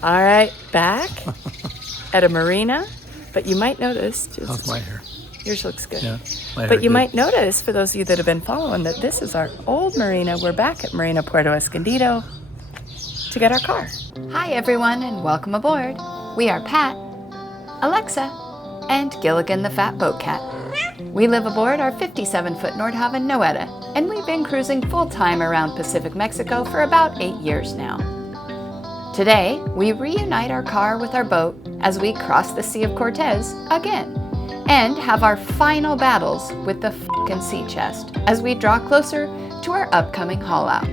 All right, back at a marina, but you might notice... How's my hair? Yours looks good. Yeah, my hair But you good. might notice, for those of you that have been following, that this is our old marina. We're back at Marina Puerto Escondido to get our car. Hi everyone and welcome aboard. We are Pat, Alexa, and Gilligan the fat boat cat. We live aboard our 57-foot Nordhavn Noeta, and we've been cruising full-time around Pacific Mexico for about 8 years now. Today, we reunite our car with our boat as we cross the Sea of Cortez again, and have our final battles with the f***ing Seachest as we draw closer to our upcoming haul out.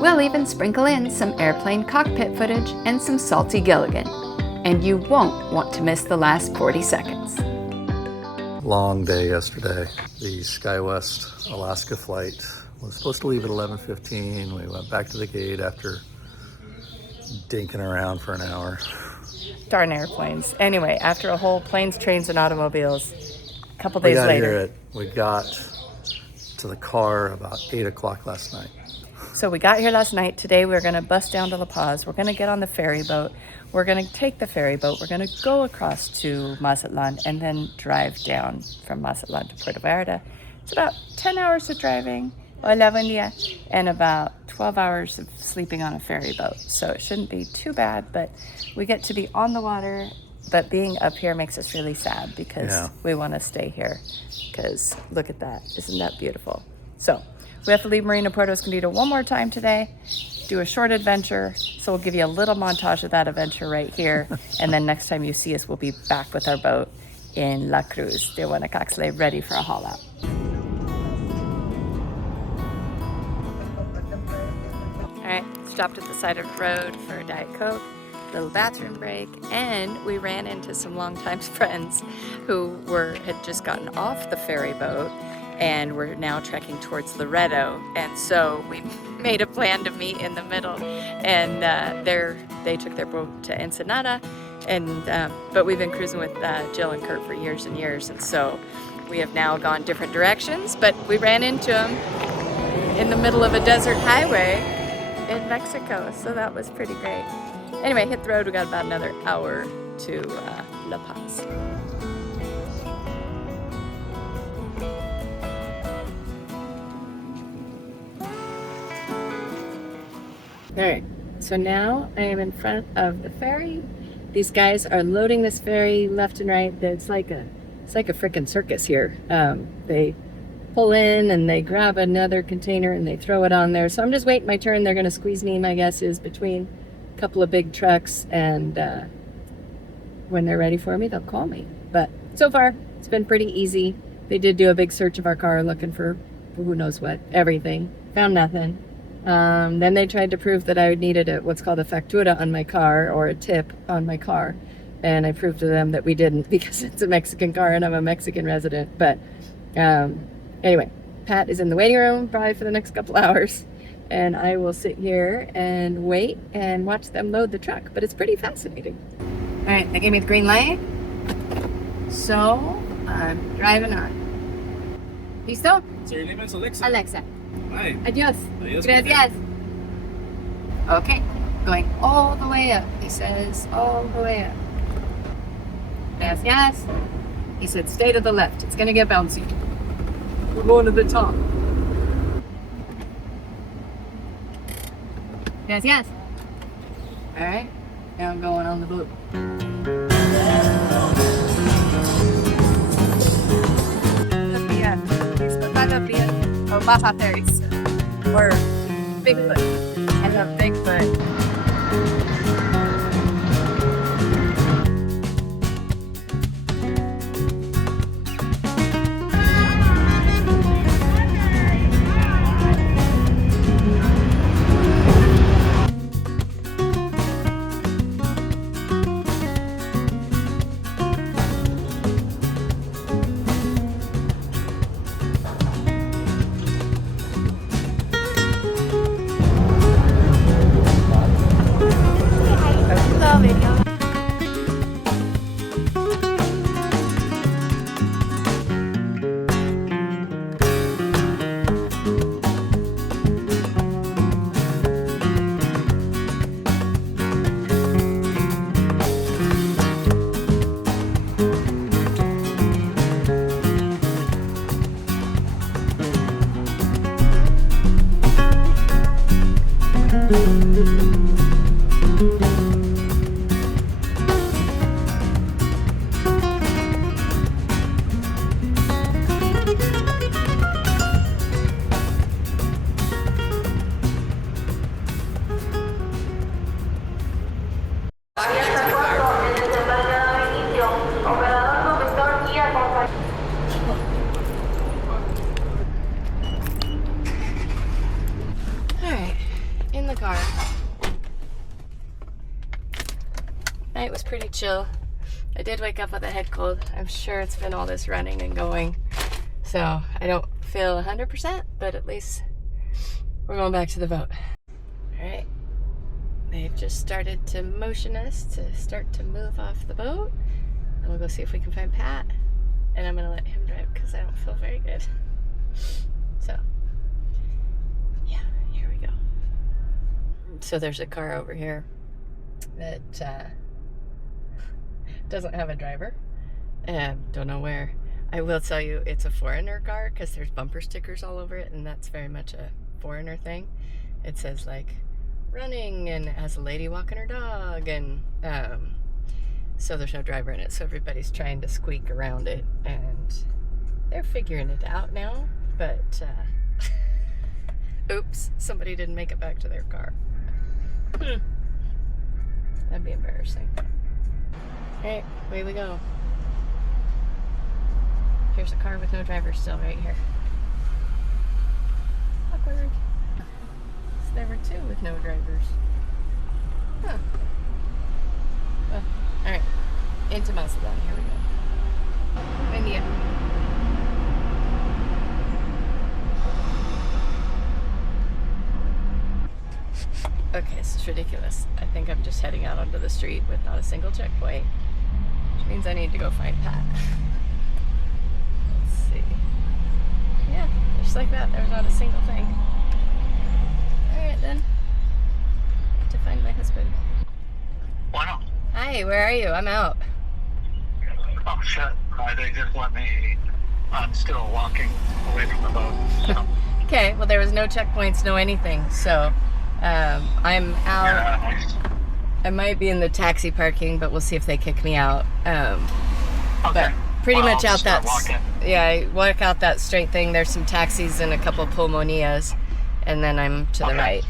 We'll even sprinkle in some airplane cockpit footage and some salty Gilligan, and you won't want to miss the last 40 seconds. Long day yesterday. The SkyWest Alaska flight was supposed to leave at 11:15. We went back to the gate after dinking around for an hour. Darn airplanes. Anyway, after a whole planes, trains, and automobiles, a couple days later. We got to the car about 8 o'clock last night. So we got here last night. Today we're going to bust down to La Paz. We're going to get on the ferry boat. We're going to take the ferry boat. We're going to go across to Mazatlan and then drive down from Mazatlan to Puerto Vallarta. It's about 10 hours of driving, and about 12 hours of sleeping on a ferry boat. So it shouldn't be too bad, but we get to be on the water. But being up here makes us really sad because we want to stay here. Because look at that. Isn't that beautiful? So we have to leave Marina Puerto Escondido one more time today, do a short adventure. So we'll give you a little montage of that adventure right here. And then next time you see us, we'll be back with our boat in La Cruz de Guanacaxle, ready for a haul out. All right, stopped at the side of the road for a Diet Coke, little bathroom break, and we ran into some longtime friends who had just gotten off the ferry boat and we're now trekking towards Loreto. And so we made a plan to meet in the middle, and they took their boat to Ensenada, and but we've been cruising with Jill and Kurt for years and years, and so we have now gone different directions, but we ran into them in the middle of a desert highway in Mexico, so that was pretty great. Anyway, hit the road. We got about another hour to La Paz. All right, so now I am in front of the ferry. These guys are loading this ferry left and right. It's like a freaking circus here. They pull in and they grab another container and they throw it on there. So I'm just waiting my turn. They're gonna squeeze me, my guess is, between a couple of big trucks, and when they're ready for me, they'll call me. But so far, it's been pretty easy. They did do a big search of our car looking for who knows what, everything. Found nothing. Then they tried to prove that I needed what's called a factura on my car, or a tip on my car. And I proved to them that we didn't, because it's a Mexican car and I'm a Mexican resident. But anyway, Pat is in the waiting room probably for the next couple hours. And I will sit here and wait and watch them load the truck. But it's pretty fascinating. All right, they gave me the green light. So I'm driving on. ¿Listo? So your name is Alexa? Alexa. Hi. Adios. Adios. Gracias. Okay, going all the way up. He says all the way up. Gracias. He said stay to the left. It's gonna get bouncy. We're going to the top. Gracias. All right, now I'm going on the blue. Or Baja ferries, or Bigfoot. I love Bigfoot. night was pretty chill. I did wake up with a head cold. I'm sure it's been all this running and going. So I don't feel 100%, but at least we're going back to the boat. All right. They've just started to motion us to start to move off the boat. And we'll go see if we can find Pat. And I'm gonna let him drive because I don't feel very good. So, yeah, here we go. So there's a car over here that doesn't have a driver. Don't know where. I will tell you it's a foreigner car because there's bumper stickers all over it, and that's very much a foreigner thing. It says like running, and it has a lady walking her dog, and so there's no driver in it, so everybody's trying to squeak around it, and they're figuring it out now, but oops, somebody didn't make it back to their car. That'd be embarrassing. Alright, away we go. Here's a car with no driver still right here. Awkward. So there were two with no drivers. Huh. Well, alright. Into Mazatlan, here we go. India. Okay, this is ridiculous. I think I'm just heading out onto the street with not a single checkpoint, which means I need to go find Pat. Let's see. Yeah, just like that, there's not a single thing. Alright then. I have to find my husband. Wow. Hi, where are you? I'm out. Oh shit. They just let me, I'm still walking away from the boat. So. Okay, well there was no checkpoints, no anything, so I'm out. Yeah. I might be in the taxi parking, but we'll see if they kick me out. Okay. But pretty Well, much I'll out start that, walking. yeah, I walk out that straight thing. There's some taxis and a couple pulmonias, and then I'm to the Okay. right.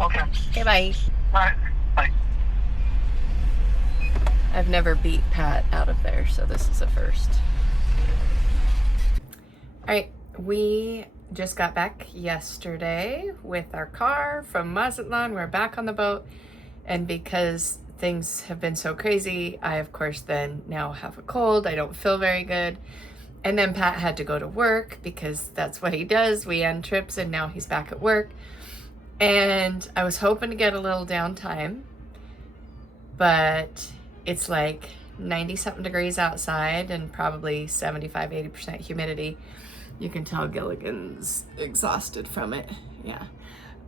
Okay. Okay, bye. Alright. Bye. I've never beat Pat out of there, so this is a first. All right, we just got back yesterday with our car from Mazatlan. We're back on the boat, and because things have been so crazy, I of course then now have a cold. I don't feel very good. And then Pat had to go to work because that's what he does. We end trips, and now he's back at work. And I was hoping to get a little downtime, but it's like 90 something degrees outside and probably 75-80% humidity. You can tell Gilligan's exhausted from it. Yeah.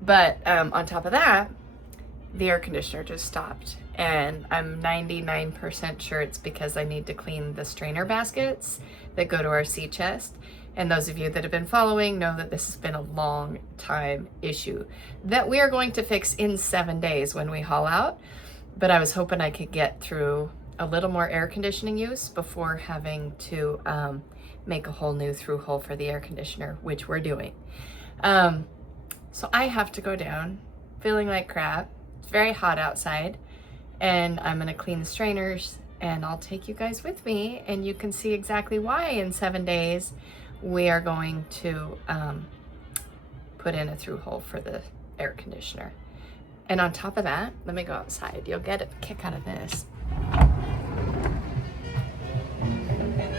But on top of that, the air conditioner just stopped, and I'm 99% sure it's because I need to clean the strainer baskets that go to our Seachest. And those of you that have been following know that this has been a long time issue that we are going to fix in 7 days when we haul out. But I was hoping I could get through a little more air conditioning use before having to make a whole new through hole for the air conditioner, which we're doing. So I have to go down feeling like crap. It's very hot outside, and I'm gonna clean the strainers, and I'll take you guys with me, and you can see exactly why in 7 days we are going to put in a through hole for the air conditioner. And on top of that, let me go outside. You'll get a kick out of this.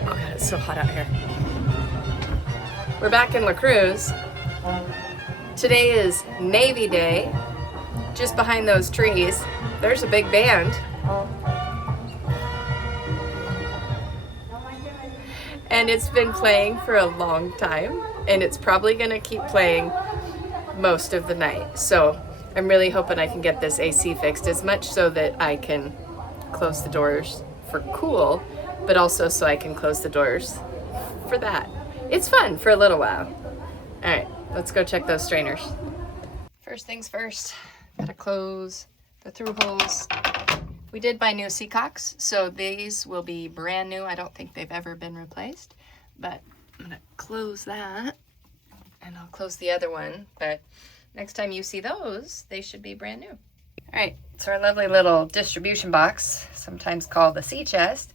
Oh God, it's so hot out here. We're back in La Cruz. Today is Navy Day. Just behind those trees, there's a big band. And it's been playing for a long time, and it's probably gonna keep playing most of the night. So I'm really hoping I can get this AC fixed, as much so that I can close the doors for cool, but also so I can close the doors for that. It's fun for a little while. All right, let's go check those strainers. First things first, gotta close the through holes. We did buy new seacocks, so these will be brand new. I don't think they've ever been replaced, but I'm gonna close that, and I'll close the other one, but next time you see those, they should be brand new. All right, so our lovely little distribution box, sometimes called the Seachest,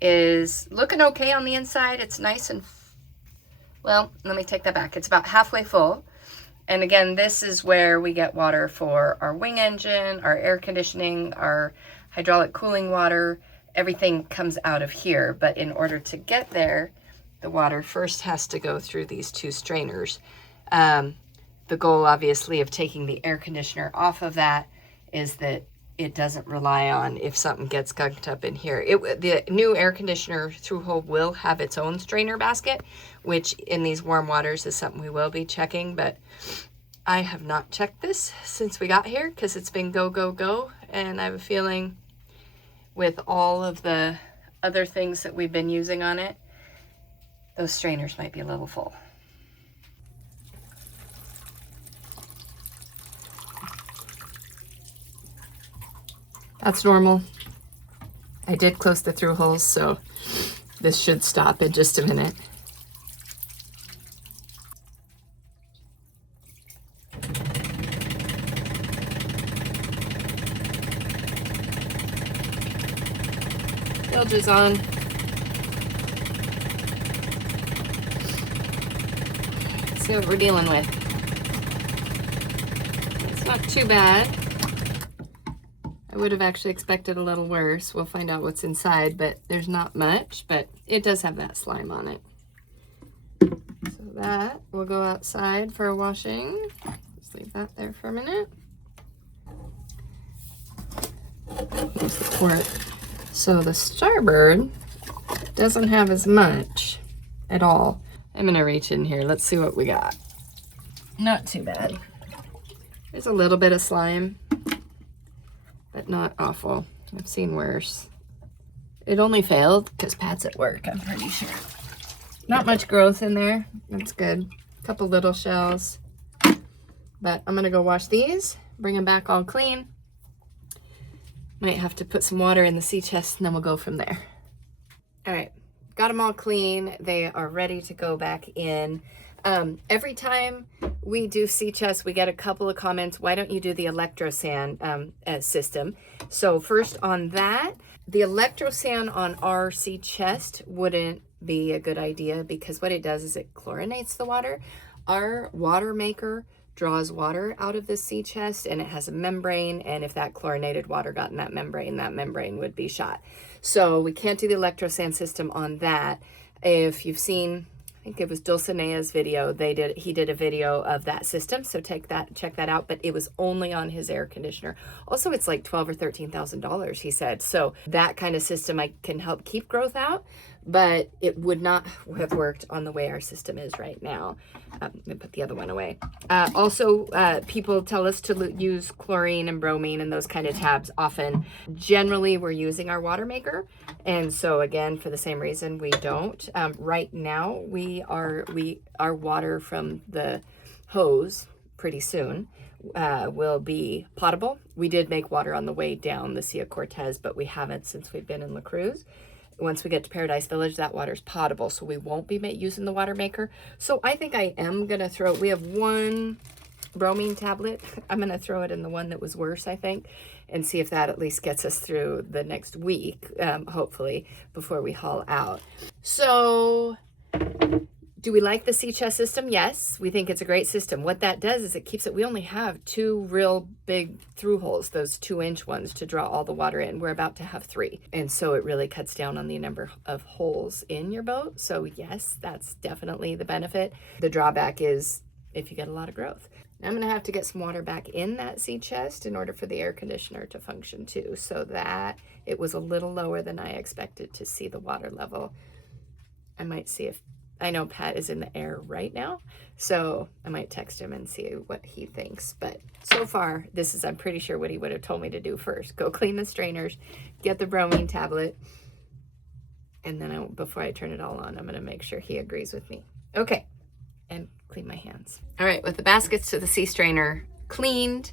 is looking okay on the inside. It's nice and, well, let me take that back. It's about halfway full. And again, this is where we get water for our wing engine, our air conditioning, our hydraulic cooling water. Everything comes out of here. But in order to get there, the water first has to go through these two strainers. The goal, obviously, of taking the air conditioner off of that is that it doesn't rely on if something gets gunked up in here. The new air conditioner through hole will have its own strainer basket, which in these warm waters is something we will be checking, but I have not checked this since we got here because it's been go, go, go. And I have a feeling with all of the other things that we've been using on it, those strainers might be a little full. That's normal. I did close the through holes, so this should stop in just a minute. Bilge is on. Let's see what we're dealing with. It's not too bad. I would have actually expected a little worse. We'll find out what's inside, but there's not much, but it does have that slime on it. So that will go outside for a washing. Just leave that there for a minute. Here's the port. So the starboard doesn't have as much at all. I'm gonna reach in here. Let's see what we got. Not too bad. There's a little bit of slime, but not awful. I've seen worse. It only failed because Pat's at work, I'm pretty sure. Not much growth in there. That's good. A couple little shells. But I'm gonna go wash these, bring them back all clean. Might have to put some water in the sea chest and then we'll go from there. All right, got them all clean. They are ready to go back in. Every time we do sea chest, we get a couple of comments. Why don't you do the electrosand system? So first on that, the electrosand on our sea chest wouldn't be a good idea because what it does is it chlorinates the water. Our water maker draws water out of the sea chest and it has a membrane, and if that chlorinated water got in that membrane would be shot. So we can't do the electrosand system on that. If you've seen, I think it was Dulcinea's video, he did a video of that system, so check that out, but it was only on his air conditioner. Also, it's like $12,000 or $13,000, he said. So that kind of system can help keep growth out, but it would not have worked on the way our system is right now. Let me put the other one away. Also, people tell us to use chlorine and bromine and those kind of tabs often. Generally, we're using our water maker, and so again, for the same reason, we don't. Right now, our water from the hose pretty soon will be potable. We did make water on the way down the Sea of Cortez, but we haven't since we've been in La Cruz. Once we get to Paradise Village, that water's potable, so we won't be using the water maker. So I think I am gonna we have one bromine tablet. I'm gonna throw it in the one that was worse, I think, and see if that at least gets us through the next week, hopefully, before we haul out. So do we like the sea chest system? Yes, we think it's a great system. What that does is it keeps it, we only have 2 real big through holes, those 2-inch ones to draw all the water in. We're about to have 3. And so it really cuts down on the number of holes in your boat. So yes, that's definitely the benefit. The drawback is if you get a lot of growth. Now I'm gonna have to get some water back in that sea chest in order for the air conditioner to function too. So that it was a little lower than I expected to see the water level. I might see if, I know Pat is in the air right now, so I might text him and see what he thinks. But so far, this is, I'm pretty sure, what he would have told me to do first. Go clean the strainers, get the bromine tablet, and then before I turn it all on, I'm going to make sure he agrees with me. Okay, and clean my hands. All right, with the baskets to the sea strainer cleaned,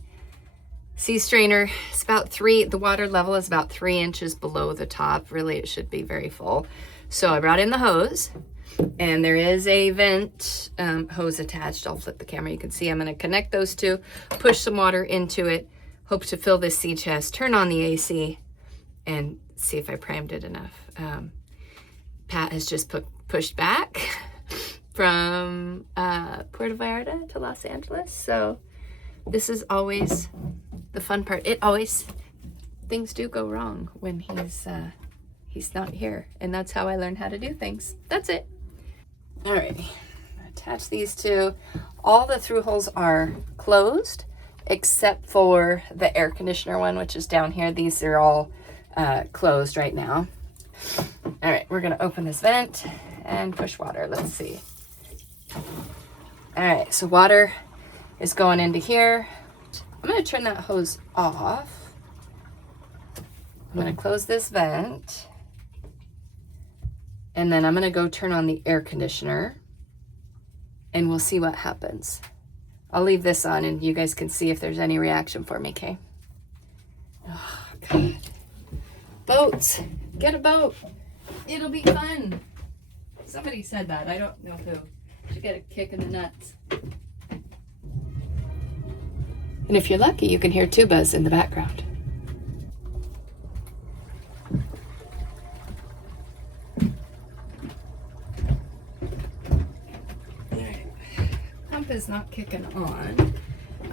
sea strainer is about 3, the water level is about 3 inches below the top. Really, it should be very full. So I brought in the hose. And there is a vent hose attached. I'll flip the camera. You can see I'm going to connect those two, push some water into it, hope to fill this sea chest, turn on the AC, and see if I primed it enough. Pat has just pushed back from Puerto Vallarta to Los Angeles. So this is always the fun part. Things do go wrong when he's not here. And that's how I learned how to do things. That's it. All right, attach these two. All the through holes are closed except for the air conditioner one, which is down here. These are all closed right now. All right, we're gonna open this vent and push water. Let's see. All right, so water is going into here. I'm gonna turn that hose off. I'm gonna close this vent. And then I'm gonna go turn on the air conditioner and we'll see what happens. I'll leave this on and you guys can see if there's any reaction for me, okay? Oh, God. Boats, get a boat. It'll be fun. Somebody said that, I don't know who. Should get a kick in the nuts. And if you're lucky, you can hear tubas in the background. Pump is not kicking on.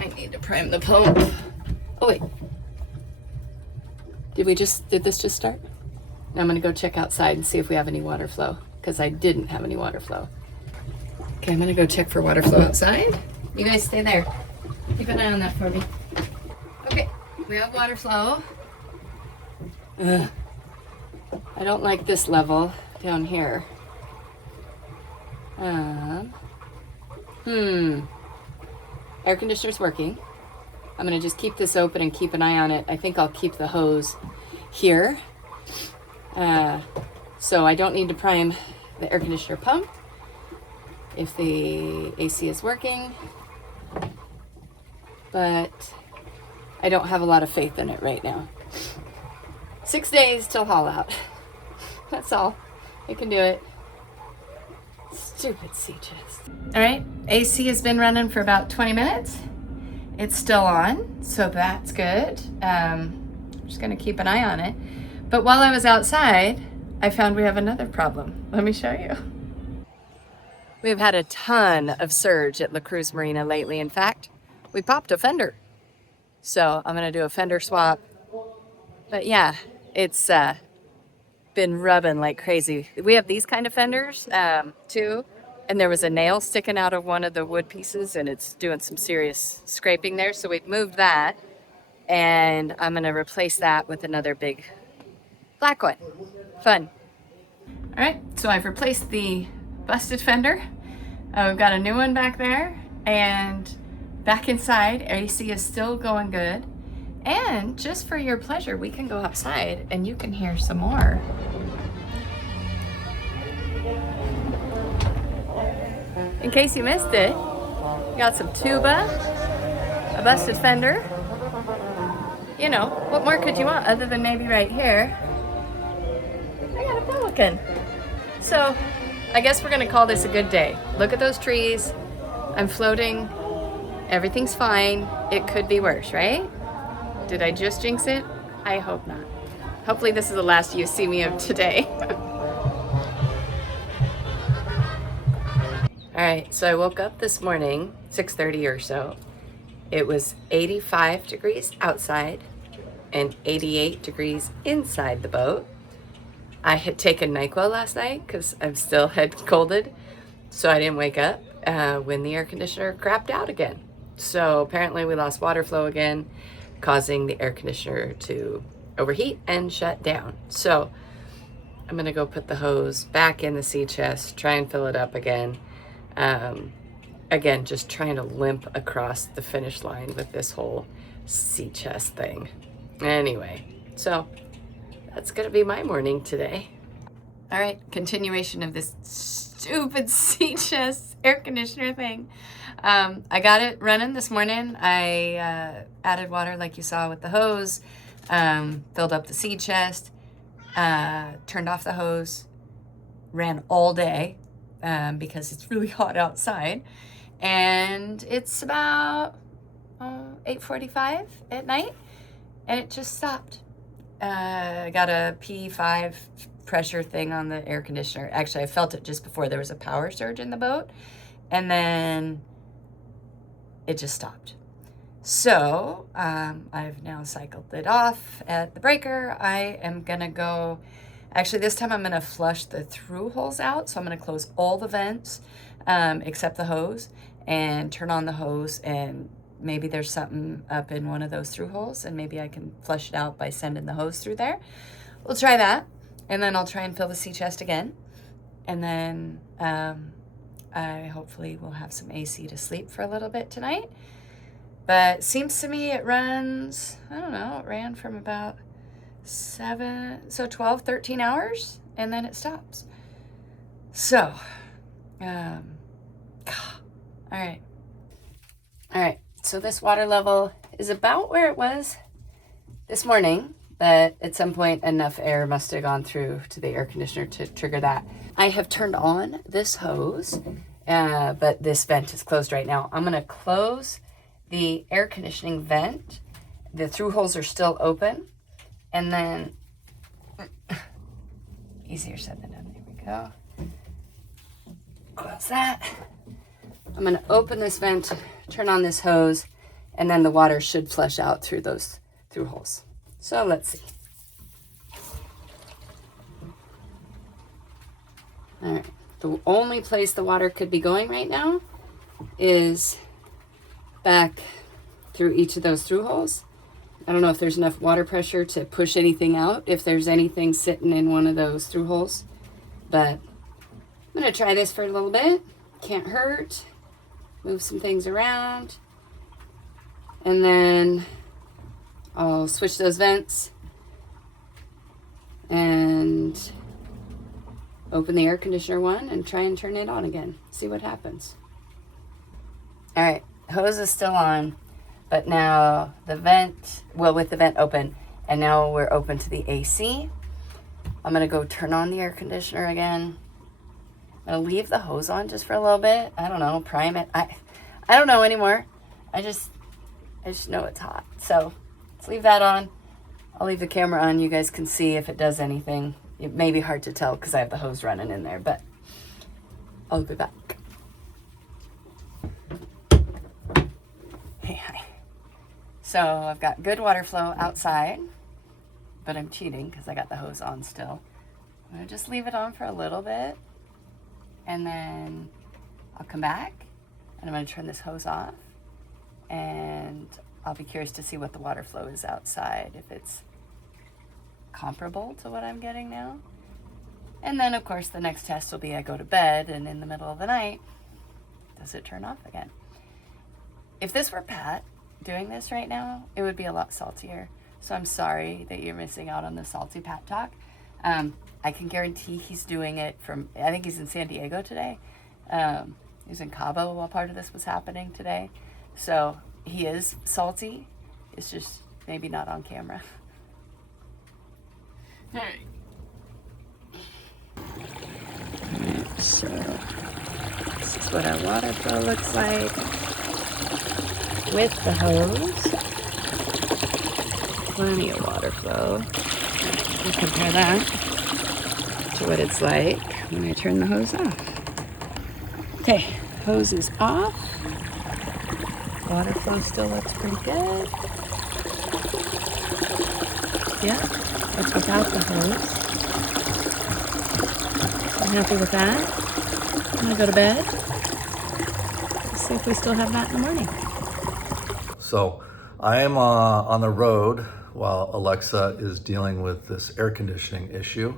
I need to prime the pump. Oh wait. Did this just start? Now I'm gonna go check outside and see if we have any water flow, because I didn't have any water flow. Okay, I'm gonna go check for water flow outside. You guys stay there. Keep an eye on that for me. Okay, we have water flow. Ugh. I don't like this level down here. Air conditioner's working. I'm gonna just keep this open and keep an eye on it. I think I'll keep the hose here. So I don't need to prime the air conditioner pump if the AC is working, but I don't have a lot of faith in it right now. 6 days till haul out. That's all. I can do it. Stupid Seachest. All right, AC has been running for about 20 minutes. It's still on, so that's good. Just gonna keep an eye on it. But while I was outside, I found we have another problem. Let me show you. We've had a ton of surge at La Cruz Marina lately. In fact, we popped a fender. So I'm gonna do a fender swap. But yeah, it's been rubbing like crazy. We have these kind of fenders too. And there was a nail sticking out of one of the wood pieces and it's doing some serious scraping there. So we've moved that and I'm gonna replace that with another big black one. Fun. All right, so I've replaced the busted fender. We've got a new one back there and back inside, AC is still going good. And just for your pleasure, we can go outside and you can hear some more. In case you missed it, we got some tuba, a busted fender. You know, what more could you want other than maybe right here? I got a pelican. So, I guess we're gonna call this a good day. Look at those trees. I'm floating. Everything's fine. It could be worse, right? Did I just jinx it? I hope not. Hopefully this is the last you see me of today. All right, so I woke up this morning, 6:30 or so. It was 85 degrees outside and 88 degrees inside the boat. I had taken NyQuil last night because I'm still head colded, so I didn't wake up when the air conditioner crapped out again. So apparently we lost water flow again, causing the air conditioner to overheat and shut down. So I'm gonna go put the hose back in the Seachest, try and fill it up again. Again, just trying to limp across the finish line with this whole Seachest thing. Anyway, so that's gonna be my morning today. All right, continuation of this stupid Seachest air conditioner thing. I got it running this morning. I added water like you saw with the hose, filled up the Seachest, turned off the hose, ran all day because it's really hot outside. And it's about 8:45 at night and it just stopped. I got a P5 pressure thing on the air conditioner. Actually, I felt it just before there was a power surge in the boat, and then it just stopped. So I've now cycled it off at the breaker. I am gonna go, actually this time I'm gonna flush the through holes out. So I'm gonna close all the vents except the hose, and turn on the hose, and maybe there's something up in one of those through holes, and maybe I can flush it out by sending the hose through there. We'll try that, and then I'll try and fill the Seachest again, and then I hopefully will have some AC to sleep for a little bit tonight. But seems to me it runs, I don't know, it ran from about 12, 13 hours, and then it stops. So, all right. All right, so this water level is about where it was this morning, but at some point enough air must have gone through to the air conditioner to trigger that. I have turned on this hose, but this vent is closed right now. I'm gonna close the air conditioning vent. The through holes are still open, and then, easier said than done, there we go. Close that. I'm gonna open this vent, turn on this hose, and then the water should flush out through those through holes. So let's see. All right, the only place the water could be going right now is back through each of those through holes. I don't know if there's enough water pressure to push anything out, if there's anything sitting in one of those through holes, but I'm gonna try this for a little bit. Can't hurt. Move some things around, and then I'll switch those vents and open the air conditioner one and try and turn it on again. See what happens. All right, hose is still on, but now the vent, well, with the vent open, and now we're open to the AC. I'm gonna go turn on the air conditioner again. I'm gonna leave the hose on just for a little bit. I don't know, prime it. I don't know anymore. I just know it's hot. So let's leave that on. I'll leave the camera on. You guys can see if it does anything. It may be hard to tell because I have the hose running in there, but I'll be back. Hey, hi. So I've got good water flow outside, but I'm cheating because I got the hose on still. I'm gonna just leave it on for a little bit, and then I'll come back and I'm gonna turn this hose off, and I'll be curious to see what the water flow is outside, if it's comparable to what I'm getting now. And then of course the next test will be I go to bed, and in the middle of the night, does it turn off again? If this were Pat doing this right now, it would be a lot saltier. So I'm sorry that you're missing out on the salty Pat talk. I can guarantee he's doing it from, I think he's in San Diego today. He was in Cabo while part of this was happening today. So he is salty. It's just maybe not on camera. All right. So this is what our water flow looks like with the hose. Plenty of water flow. We'll compare that to what it's like when I turn the hose off. Okay, hose is off. Water flow still looks pretty good. Yeah, that's without the hose. I'm happy with that. I'm gonna go to bed. Let's see if we still have that in the morning. So I am on the road while Alexa is dealing with this air conditioning issue.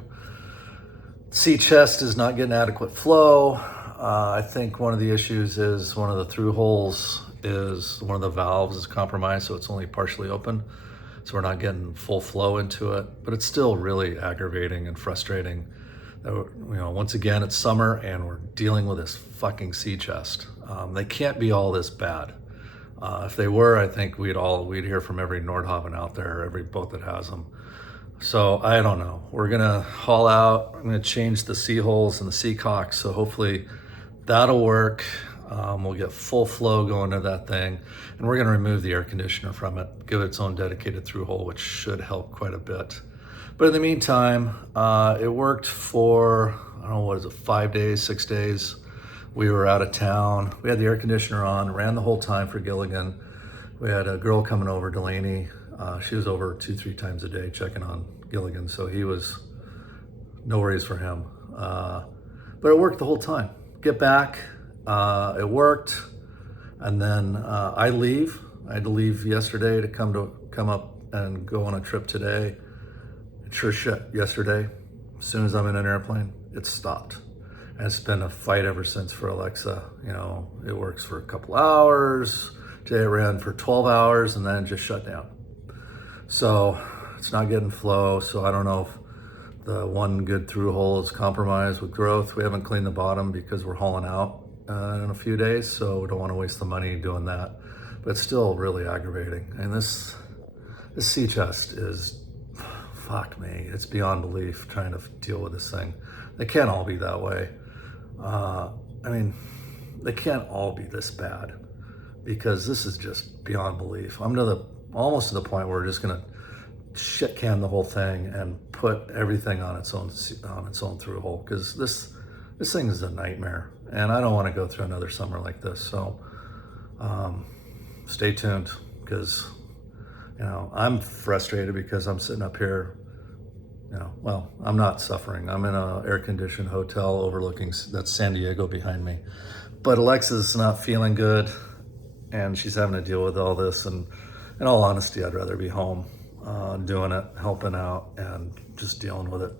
Seachest is not getting adequate flow. I think one of the issues is one of the through holes is one of the valves is compromised, so it's only partially open. So we're not getting full flow into it, but it's still really aggravating and frustrating. You know, once again, it's summer and we're dealing with this fucking Seachest. They can't be all this bad. If they were, I think we'd hear from every Nordhavn out there, every boat that has them. So I don't know. We're gonna haul out. I'm gonna change the sea holes and the sea cocks. So hopefully that'll work. We'll get full flow going to that thing, and we're gonna remove the air conditioner from it, give it its own dedicated through hole, which should help quite a bit. But in the meantime, it worked for, I don't know, what is it, 5 days, 6 days. We were out of town. We had the air conditioner on, ran the whole time for Gilligan. We had a girl coming over, Delaney. She was over 2-3 times a day checking on Gilligan, so he was, no worries for him. But it worked the whole time. Get back, it worked, and then I leave. I had to leave yesterday to come up and go on a trip today. Sure shit, yesterday, as soon as I'm in an airplane, it stopped. And it's been a fight ever since for Alexa. You know, it works for a couple hours. Today it ran for 12 hours and then just shut down. So it's not getting flow. So I don't know if the one good through hole is compromised with growth. We haven't cleaned the bottom because we're hauling out in a few days. So we don't want to waste the money doing that. But it's still really aggravating. And this Seachest is, fuck me, it's beyond belief trying to deal with this thing. They can't all be that way. I mean, they can't all be this bad because this is just beyond belief. I'm almost to the point where we're just gonna shit can the whole thing and put everything on its own through hole, because this thing is a nightmare, and I don't want to go through another summer like this. So stay tuned, because you know, I'm frustrated because I'm sitting up here, you know, well, I'm not suffering. I'm in an air-conditioned hotel overlooking, that's San Diego behind me. But Alexa's not feeling good, and she's having to deal with all this. And in all honesty, I'd rather be home doing it, helping out, and just dealing with it.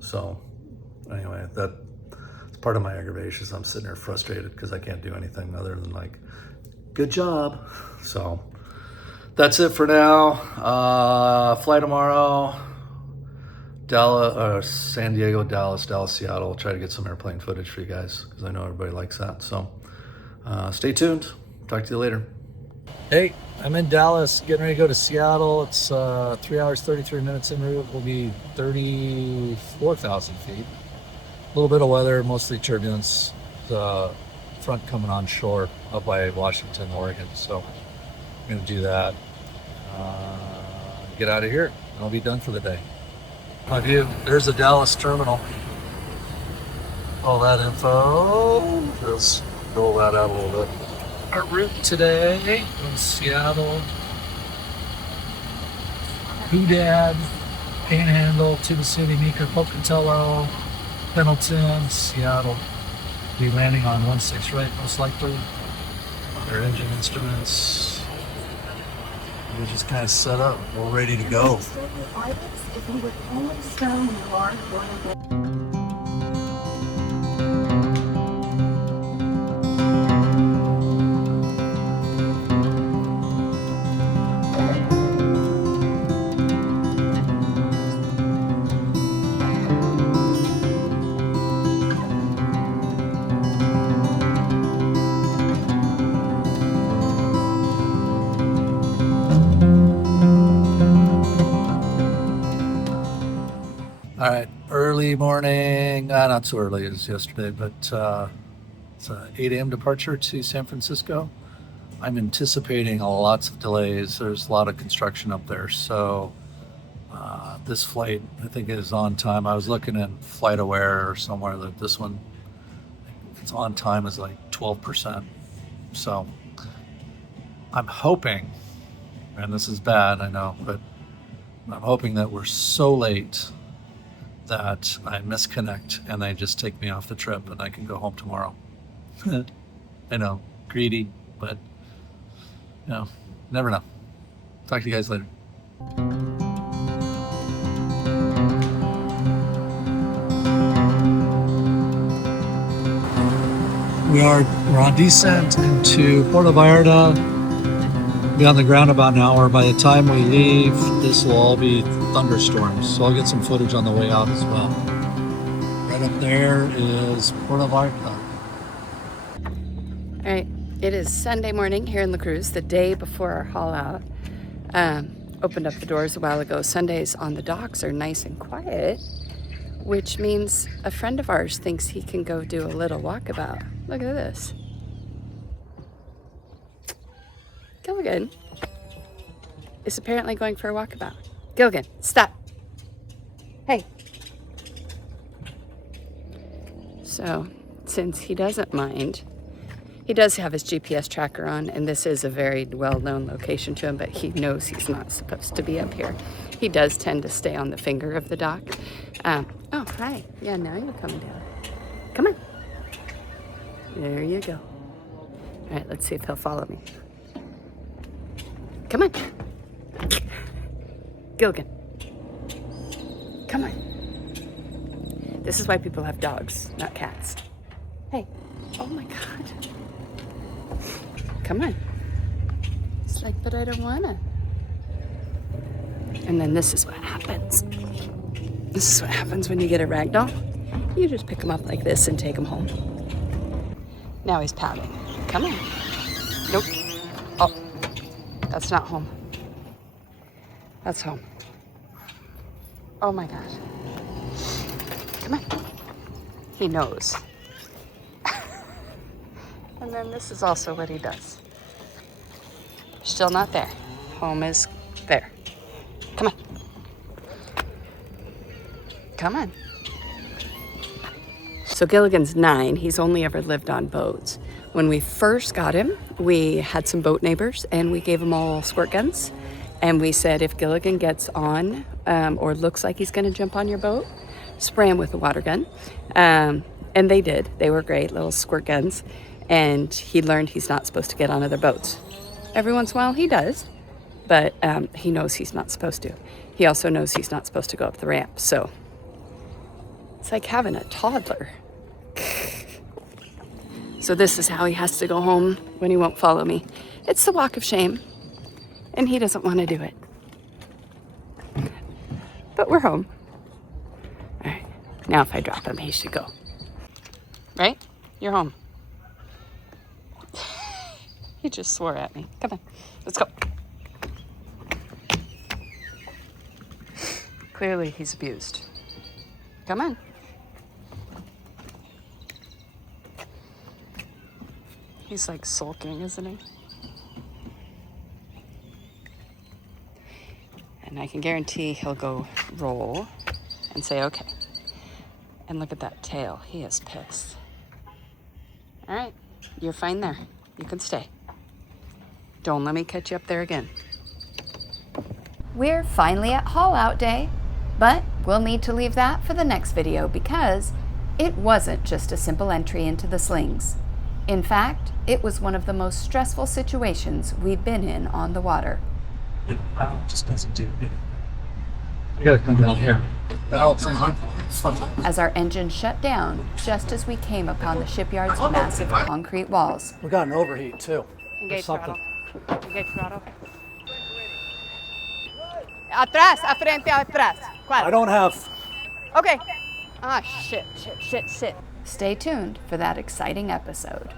So anyway, that's part of my aggravation. Is I'm sitting here frustrated because I can't do anything other than like, good job. So that's it for now. Fly tomorrow. Dallas, San Diego, Dallas, Seattle. I'll try to get some airplane footage for you guys because I know everybody likes that. So stay tuned. Talk to you later. Hey, I'm in Dallas, getting ready to go to Seattle. It's 3 hours, 33 minutes en route. We'll be 34,000 feet. A little bit of weather, mostly turbulence. The front coming on shore up by Washington, Oregon. So I'm going to do that. Get out of here, and I'll be done for the day. My view, there's the Dallas terminal. All that info. Let's roll that out a little bit. Our route today from Seattle, Hoodad, Panhandle, Tuba City, Meeker, Pocatello, Pendleton, Seattle. Be landing on 16 right, most likely. Their engine instruments. We're just kind of set up. We're ready to go. All right, early morning, not so early as yesterday, but it's an 8 a.m. departure to San Francisco. I'm anticipating lots of delays. There's a lot of construction up there, so this flight, I think, is on time. I was looking in FlightAware or somewhere that this one, it's on time is like 12%. So I'm hoping, and this is bad, I know, but I'm hoping that we're so late that I misconnect and they just take me off the trip and I can go home tomorrow. I know, greedy, but you know, never know. Talk to you guys later. We're on descent into Puerto Vallarta. Be on the ground about an hour. By the time we leave, this will all be thunderstorms, so I'll get some footage on the way out as well. Right up there is Puerto Vallarta. All right, it is Sunday morning here in La Cruz, the day before our haul out. Opened up the doors a while ago. Sundays on the docks are nice and quiet, which means a friend of ours thinks he can go do a little walkabout. Look at this. Gilligan is apparently going for a walkabout. Gilligan, stop. Hey. So, since he doesn't mind, he does have his GPS tracker on, and this is a very well-known location to him, but he knows he's not supposed to be up here. He does tend to stay on the finger of the dock. Oh, hi. Yeah, now you're coming down. Come on. There you go. All right, let's see if he'll follow me. Come on. Gilligan. Come on. This is why people have dogs, not cats. Hey. Oh my God. Come on. It's like, but I don't wanna. And then this is what happens. This is what happens when you get a ragdoll. You just pick him up like this and take him home. Now he's pouting. Come on. Nope. Oh, that's not home. That's home. Oh my God. Come on. He knows. And then this is also what he does. Still not there. Home is there. Come on. Come on. So Gilligan's 9. He's only ever lived on boats. When we first got him, we had some boat neighbors and we gave them all squirt guns. And we said, if Gilligan gets on or looks like he's gonna jump on your boat, spray him with a water gun. And they did. They were great, little squirt guns. And he learned he's not supposed to get on other boats. Every once in a while he does, but he knows he's not supposed to. He also knows he's not supposed to go up the ramp, so it's like having a toddler. So this is how he has to go home when he won't follow me. It's the walk of shame, and he doesn't want to do it. But we're home. All right, now if I drop him, he should go. Right? You're home. He just swore at me. Come on, let's go. Clearly he's abused. Come on. He's like sulking, isn't he? And I can guarantee he'll go roll and say, okay. And look at that tail. He is pissed. All right, you're fine there. You can stay. Don't let me catch you up there again. We're finally at haul out day, but we'll need to leave that for the next video because it wasn't just a simple entry into the slings. In fact, it was one of the most stressful situations we've been in on the water. It just doesn't do it. You gotta come down here. As our engine shut down just as we came upon the shipyard's massive concrete walls. We got an overheat too. Engage throttle. Engage throttle. Atrás, a frente, atrás. I don't have. Okay. Ah, shit. Stay tuned for that exciting episode.